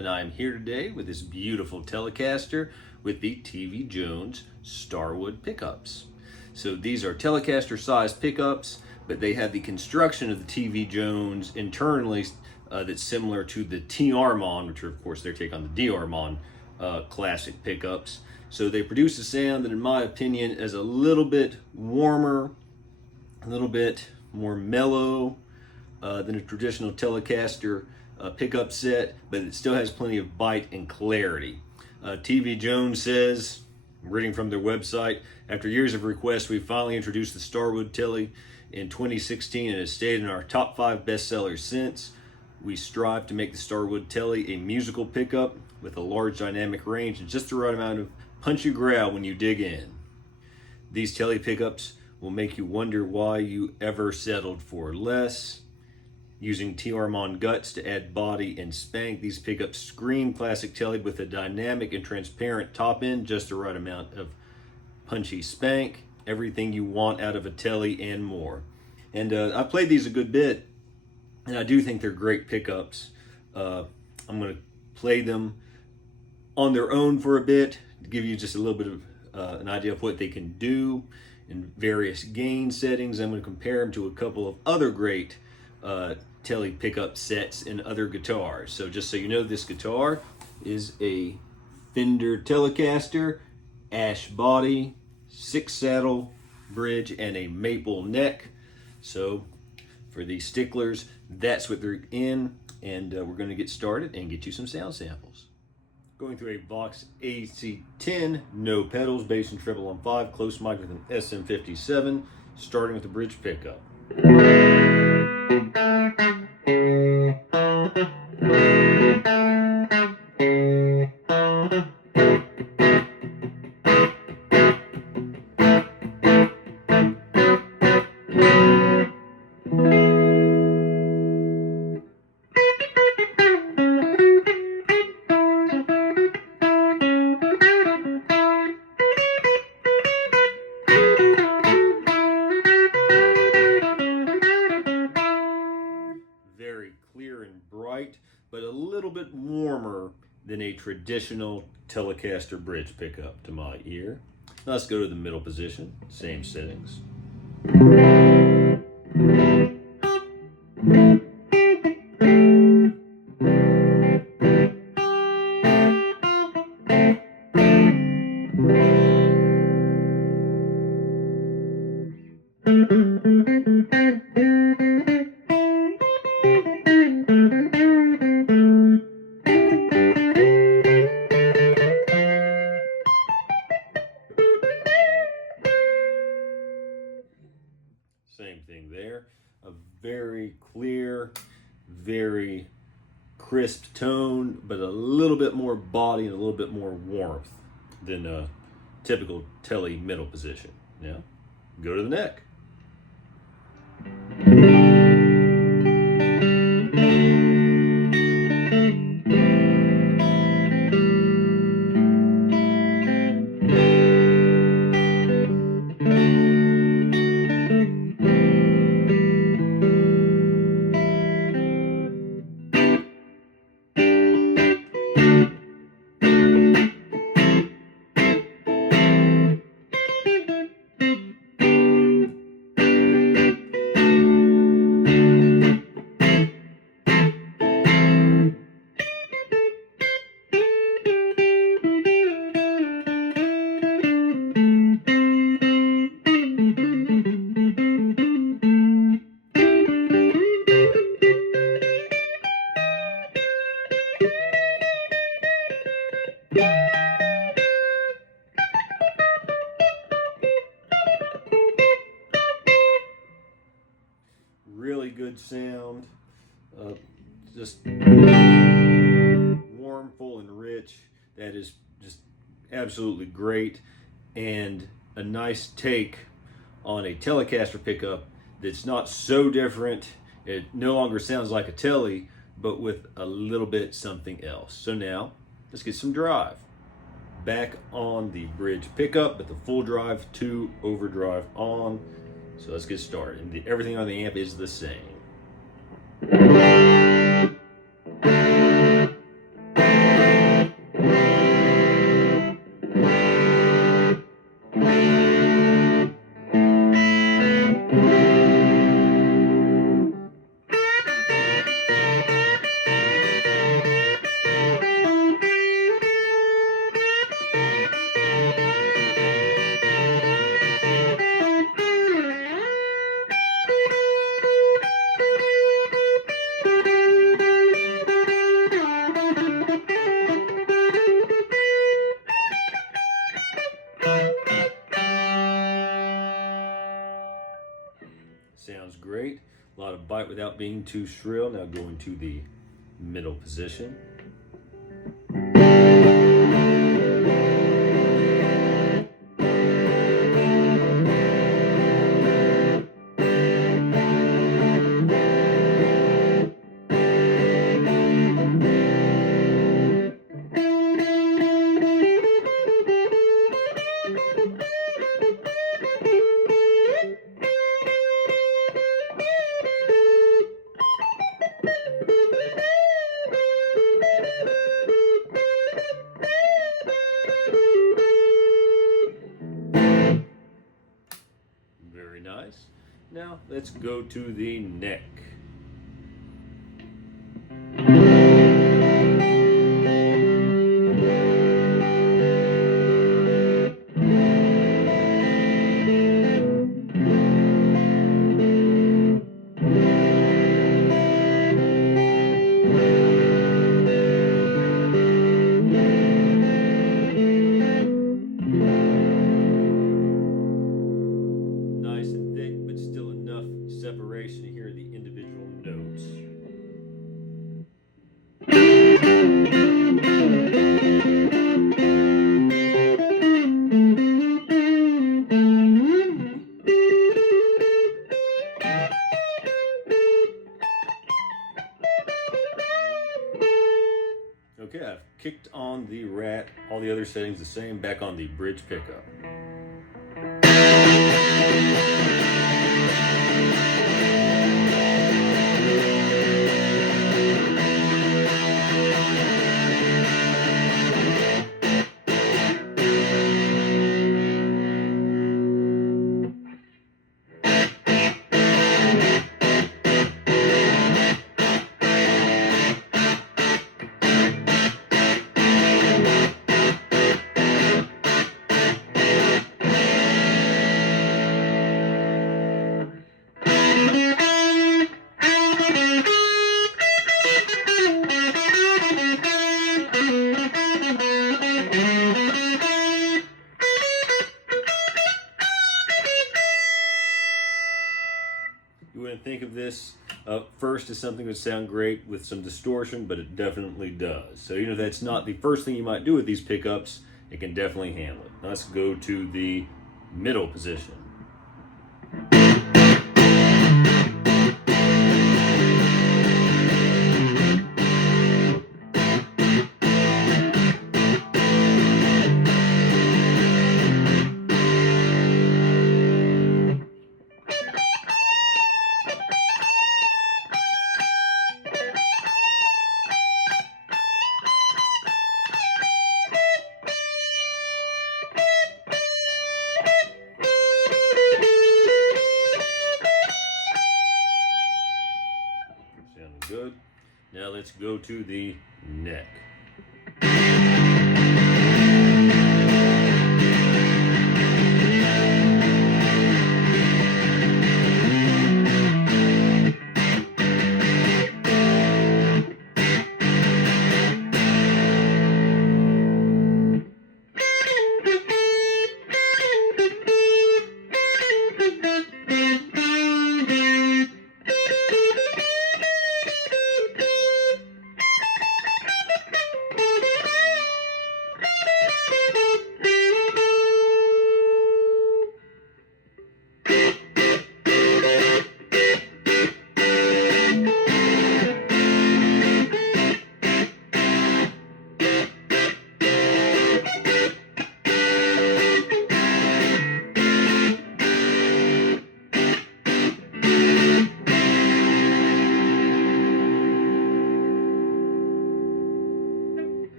and I'm here today with this beautiful Telecaster with the TV Jones Starwood pickups. So these are Telecaster size pickups, but they have the construction of the TV Jones internally that's similar to the T Armand, which are of course their take on the D Armand classic pickups. So they produce a sound that in my opinion is a little bit warmer, a little bit more mellow than a traditional Telecaster pickup set, but it still has plenty of bite and clarity. TV Jones says, reading from their website, after years of requests, we finally introduced the Starwood Telly in 2016 and has stayed in our top 5 bestsellers since. We strive to make the Starwood Telly a musical pickup with a large dynamic range and just the right amount of punchy growl when you dig in. These Telly pickups will make you wonder why you ever settled for less. Using T Armand guts to add body and spank, these pickups scream classic Telly with a dynamic and transparent top end, just the right amount of punchy spank, everything you want out of a Telly and more. And I played these a good bit, and I do think they're great pickups. I'm going to play them on their own for a bit to give you just a little bit of an idea of what they can do in various gain settings. I'm going to compare them to a couple of other great Telly pickup sets in other guitars. So just so you know, this guitar is a Fender Telecaster, ash body, 6 saddle bridge, and a maple neck. So for the sticklers, that's what they're in, and we're going to get started and get you some sound samples. Going through a VOX AC10, no pedals, bass and treble on 5, close mic with an SM57, starting with the bridge pickup. Very clear and bright, but a little bit warmer than a traditional Telecaster bridge pickup to my ear. Now let's go to the middle position, same settings. Same thing there. A very clear, very crisp tone, but a little bit more body and a little bit more warmth than a typical Telly middle position. Now, go to the neck. Really good sound, just warm, full, and rich. That is just absolutely great, and a nice take on a Telecaster pickup that's not so different. It no longer sounds like a Telly, but with a little bit something else. So now, let's get some drive. Back on the bridge pickup, but the full drive to overdrive on. So let's get started. And everything on the amp is the same. great. A lot of bite without being too shrill. Now going to the middle position. Very nice. Now let's go to the neck. Nice and thick, but still enough separation to hear the individual notes. Okay, I've kicked on the Rat, all the other settings the same, back on the bridge pickup. You wouldn't think of this first as something that would sound great with some distortion, but it definitely does. So even if that's not the first thing you might do with these pickups, it can definitely handle it. Let's go to the middle position. Sounding good. Now let's go to the neck.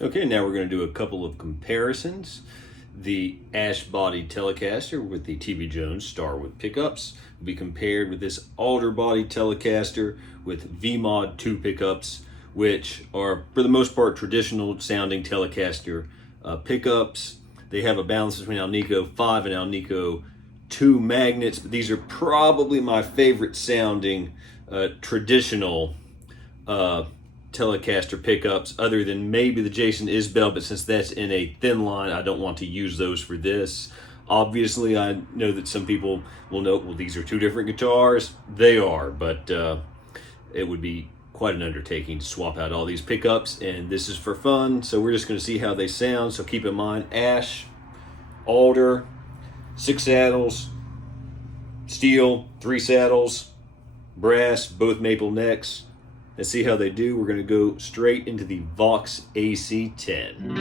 Okay, now we're going to do a couple of comparisons. The ash body Telecaster with the TV Jones Starwood pickups will be compared with this alder body Telecaster with VMod 2 pickups, which are for the most part traditional sounding Telecaster pickups. They have a balance between Alnico 5 and Alnico 2 magnets, but these are probably my favorite sounding traditional Telecaster pickups other than maybe the Jason Isbell, but since that's in a thin line, I don't want to use those for this. Obviously, I know that some people will note, well, these are two different guitars. They are, but it would be quite an undertaking to swap out all these pickups, and this is for fun, so we're just going to see how they sound. So keep in mind, ash, alder, 6 saddles, steel, 3 saddles, brass, both maple necks. Let's see how they do. We're going to go straight into the VOX AC10.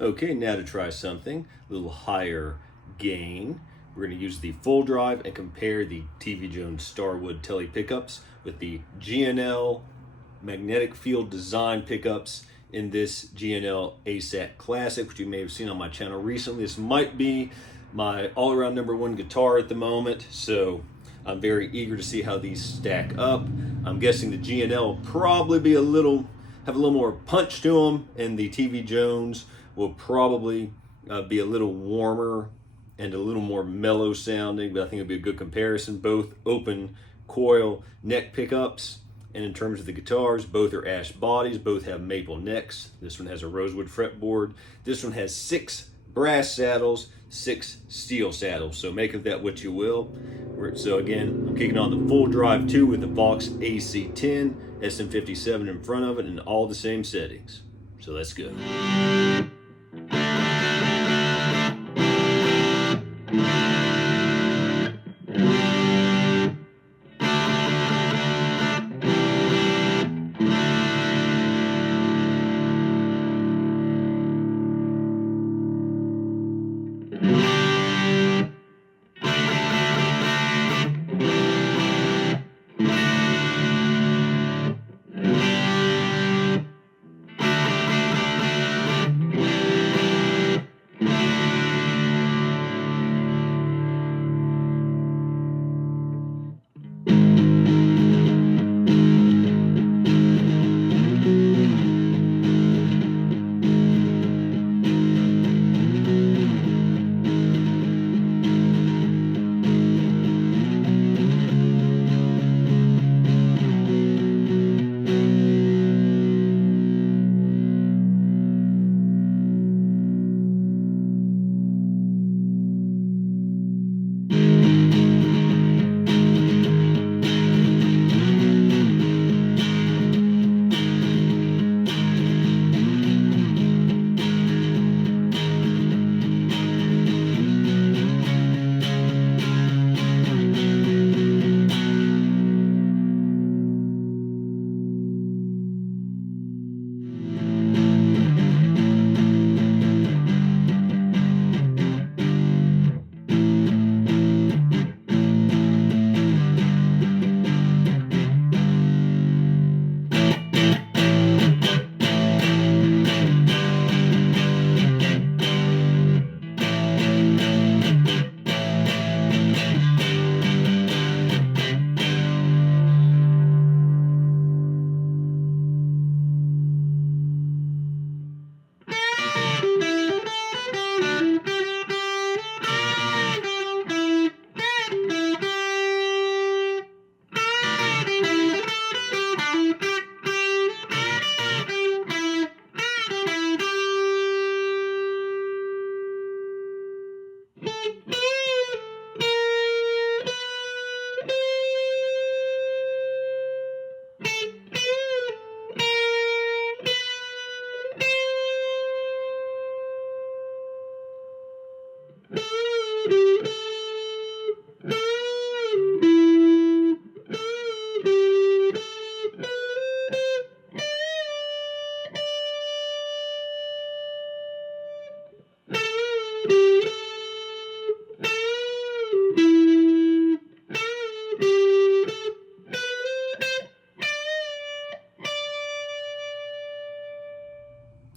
Okay, now to try something a little higher gain. We're going to use the Fulltone and compare the TV Jones Starwood Tele pickups with the G&L magnetic field design pickups in this G&L ASAT Classic, which you may have seen on my channel recently. This might be my all-around #1 guitar at the moment, so I'm very eager to see how these stack up. I'm guessing the G&L will probably be have a little more punch to them, and the TV Jones will probably be a little warmer and a little more mellow sounding, but I think it'll be a good comparison. Both open coil neck pickups, and in terms of the guitars, both are ash bodies, both have maple necks. This one has a rosewood fretboard. This one has 6 brass saddles, 6 steel saddles, so make of that what you will. So again, I'm kicking on the Fulltone 2 with the VOX AC10, SM57 in front of it, and all the same settings. So let's go.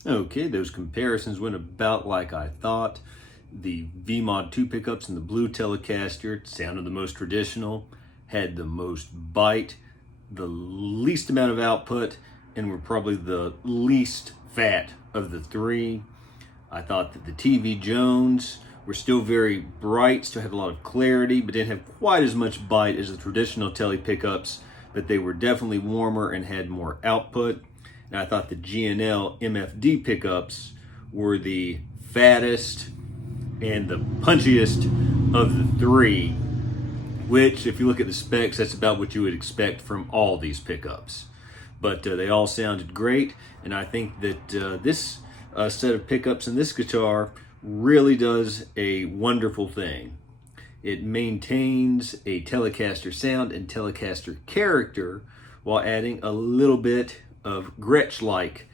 Okay, those comparisons went about like I thought. The V-Mod 2 pickups and the blue Telecaster sounded the most traditional, had the most bite, the least amount of output, and were probably the least fat of the three. I thought that the TV Jones were still very bright, still had a lot of clarity, but didn't have quite as much bite as the traditional Tele pickups, but they were definitely warmer and had more output. And I thought the G&L MFD pickups were the fattest and the punchiest of the three, which, if you look at the specs, that's about what you would expect from all these pickups. But they all sounded great, and I think that this set of pickups and this guitar really does a wonderful thing. It maintains a Telecaster sound and Telecaster character while adding a little bit of Gretsch-like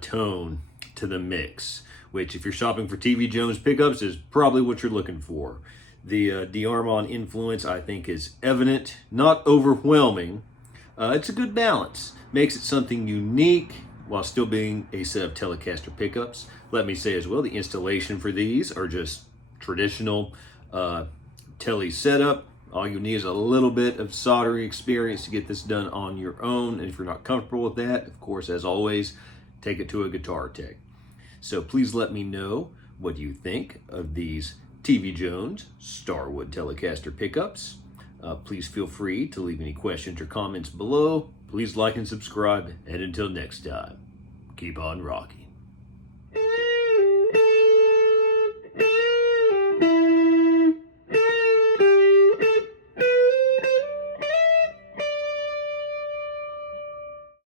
tone to the mix, which, if you're shopping for TV Jones pickups, is probably what you're looking for. The D'Armond influence, I think, is evident, not overwhelming. It's a good balance. Makes it something unique while still being a set of Telecaster pickups. Let me say as well, the installation for these are just traditional Tele setup. All you need is a little bit of soldering experience to get this done on your own. And if you're not comfortable with that, of course, as always, take it to a guitar tech. So please let me know what you think of these TV Jones Starwood Telecaster pickups. Please feel free to leave any questions or comments below. Please like and subscribe. And until next time, keep on rocking.